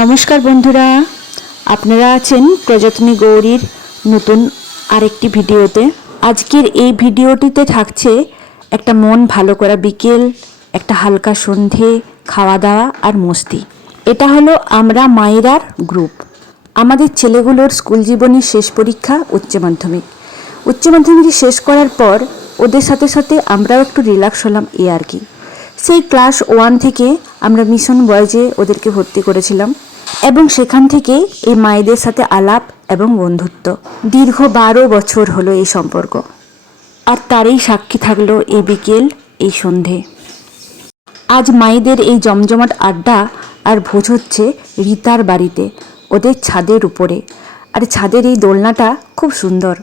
নমস্কার বন্ধুরা, আপনারা আছেন প্রযত্নী গৌরীর নতুন আরেকটি ভিডিওতে। আজকের এই ভিডিওটিতে থাকছে একটা মন ভালো করা বিকেল, একটা হালকা সন্ধে খাওয়া দাওয়া আর মস্তি। এটা হলো আমরা মায়েরার গ্রুপ। আমাদের ছেলেগুলোর স্কুল জীবনের শেষ পরীক্ষা উচ্চ মাধ্যমিক। উচ্চ মাধ্যমিক শেষ করার পর ওদের সাথে সাথে আমরাও একটু রিল্যাক্স হলাম, এ আর কি। সেই ক্লাস ওয়ান থেকে আমরা মিশন বয়েজে ওদেরকে ভর্তি করেছিলাম। এবং সেখান থেকে এই মায়েদের সাথে আলাপ এবং বন্ধুত্ব। দীর্ঘ বারো বছর হলো এই সম্পর্ক। আর তারই সাক্ষী থাকল এই বিকেল, এই সন্ধে। আজ মায়েদের এই জমজমাট আড্ডা আর ভোজ হচ্ছে রিতার বাড়িতে, ওদের ছাদের উপরে। আর ছাদের এই দোলনাটা খুব সুন্দর।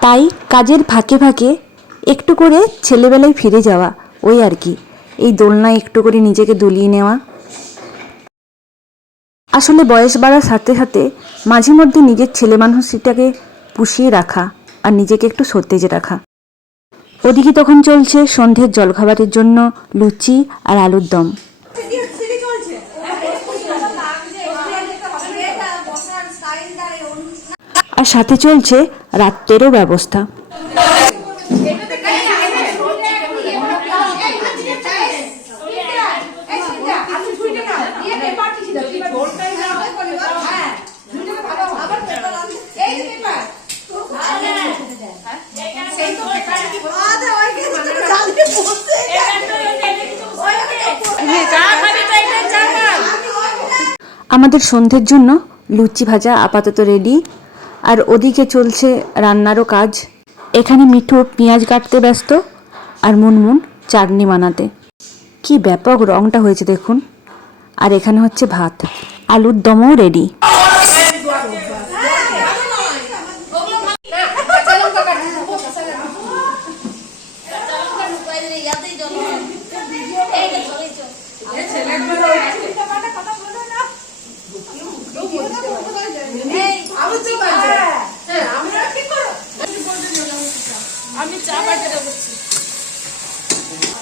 তাই কাজের ফাঁকে ফাঁকে একটু করে ছেলেবেলায় ফিরে যাওয়া, ওই আর কি। এই দোলনায় একটু করে নিজেকে দুলিয়ে নেওয়া। আসলে বয়স বাড়ার সাথে সাথে মাঝে মধ্যে নিজের ছেলে মানুষটাকে পুষিয়ে রাখা আর নিজেকে একটু সতেজে রাখা। ওদিকে তখন চলছে সন্ধ্যের জলখাবারের জন্য লুচি আর আলুর দম। আর সাথে চলছে রাত্রেরও ব্যবস্থা। আমাদের সন্ধ্যের জন্য লুচি ভাজা আপাতত রেডি আর ওদিকে চলছে রান্নারও কাজ। এখানে মিঠু পেঁয়াজ কাটতে ব্যস্ত আর মুনমুন চাটনি বানাতে। কি ব্যাপক রংটা হয়েছে দেখুন। আর এখানে হচ্ছে ভাত। আলুর দমও রেডি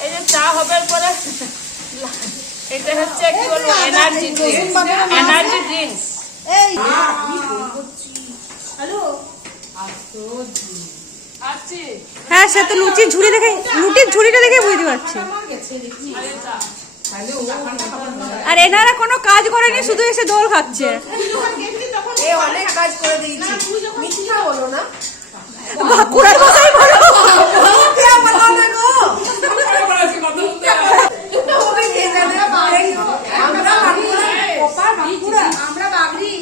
এই যে চা হবার পরে এটা হচ্ছে কি বলব এনার্জি ড্রিঙ্কস এনার্জি ড্রিঙ্কস আসছি। হ্যাঁ সে তো লুচির ঝুড়ি দেখে লুটির ঝুড়িটা দেখে বুঝতে পারছি। আর এনারা কোনো কাজ করেনি শুধু এসে দোল খাচ্ছে। অনেক কাজ করে দিয়েছি। মিঠিটা বলো না। বাঁকুড়ার বলো মিঠিটা বলো না গো ওকে কে জানে আমরা বাঁকুড়া ওপা বাঁকুড়া আমরা বাগড়ি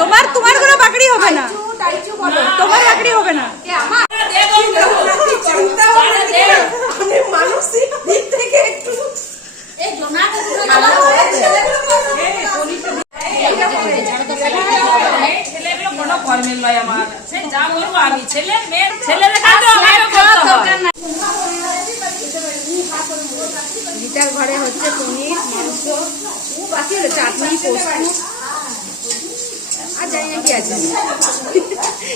তোমার তোমার কোনো বাকড়ি হবে না তাইচু বলো তোমার বাকড়ি হবে না কে আমার চিন্তা ভাবনা করে আমি মানসিক দিক থেকে একটু এই জোনাটা ছেলেগুলো কোনো কর্মের নয় আমার সে যা বলব আমি ছেলে মেয়ে হয় গীতার ঘরে হচ্ছে পনির মাংস বাকি চাটনি পোস্ত আর জানি না কি আছে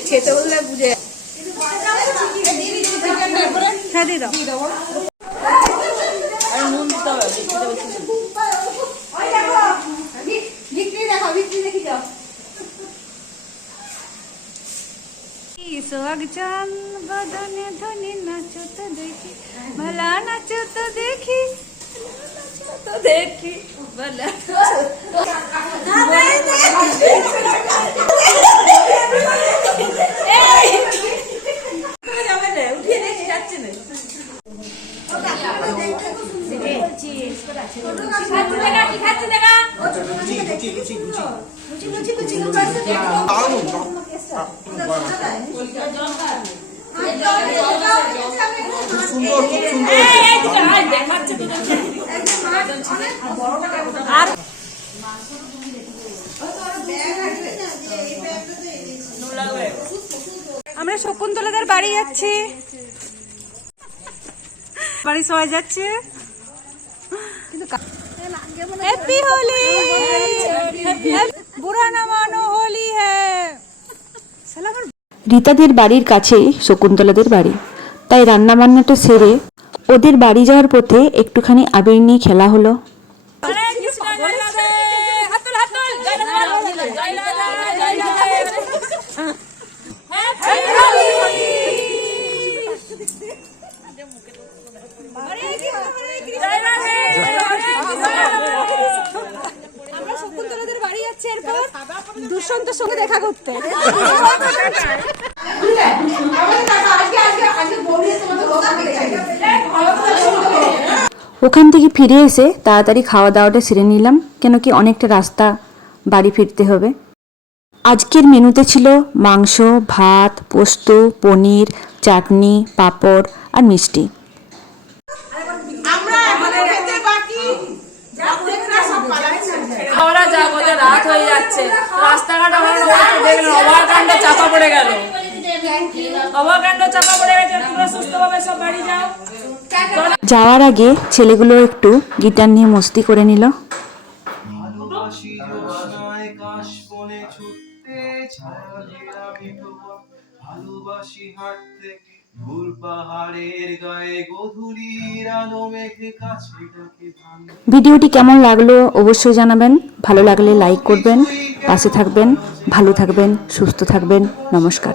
খেতে বললে বুঝে হ্যাঁ দিয়ে দাও। বদনে ধনি নাচো তো দেখি। ভলা নাচো তো দেখি তো দেখি। বলে খাচ্ছি দেখা কি খাচ্ছি দেখা এই, এই দিকে আয়, দেখাচ্ছে তোদের আমরা শকুন্তলাদের বাড়ি যাচ্ছি। বাড়ি সবাই যাচ্ছে? রীতাদের বাড়ির কাছেই শকুন্তলাদের বাড়ি। তাই রান্নাবান্নাটা সেরে ওদের বাড়ি যাওয়ার পথে একটুখানি আবির নিয়ে খেলা হলো। দুষ্যন্তের সঙ্গে দেখা করতে। ওখান থেকে ফিরে এসে তাড়াতাড়ি খাওয়া দাওয়াটা সেরে নিলাম, কেন কি অনেকটা রাস্তা বাড়ি ফিরতে হবে। আজকের মেনুতে ছিল মাংস, ভাত, পোস্ত, পনির, চাটনি, পাঁপড় আর মিষ্টি আমরা যাব যে রাত হয়ে যাচ্ছে রাস্তাঘাট আমার দেখলেন অভয়কাণ্ড চাপা পড়ে গেল। অভয়কাণ্ড চাপা পড়ে গেছে তোমরা সুস্থভাবে সব বাড়ি যাও। যাওয়ার আগে ছেলেগুলো একটু গিটার নিয়ে মস্তি করে নিল। ভালোবাসি জোয়ানায় কাশ বনে ছুটতে ছায়া ঘেরা মিঠোয়া ভালোবাসি হাঁটতে। দূর পাহাড়ের গায়ে গধূলির আলো মেঘে কাছে ভিডিওটি কেমন লাগল অবশ্যই জানাবেন ভালো লাগলে লাইক করবেন। পাশে থাকবেন ভালো থাকবেন সুস্থ থাকবেন। নমস্কার।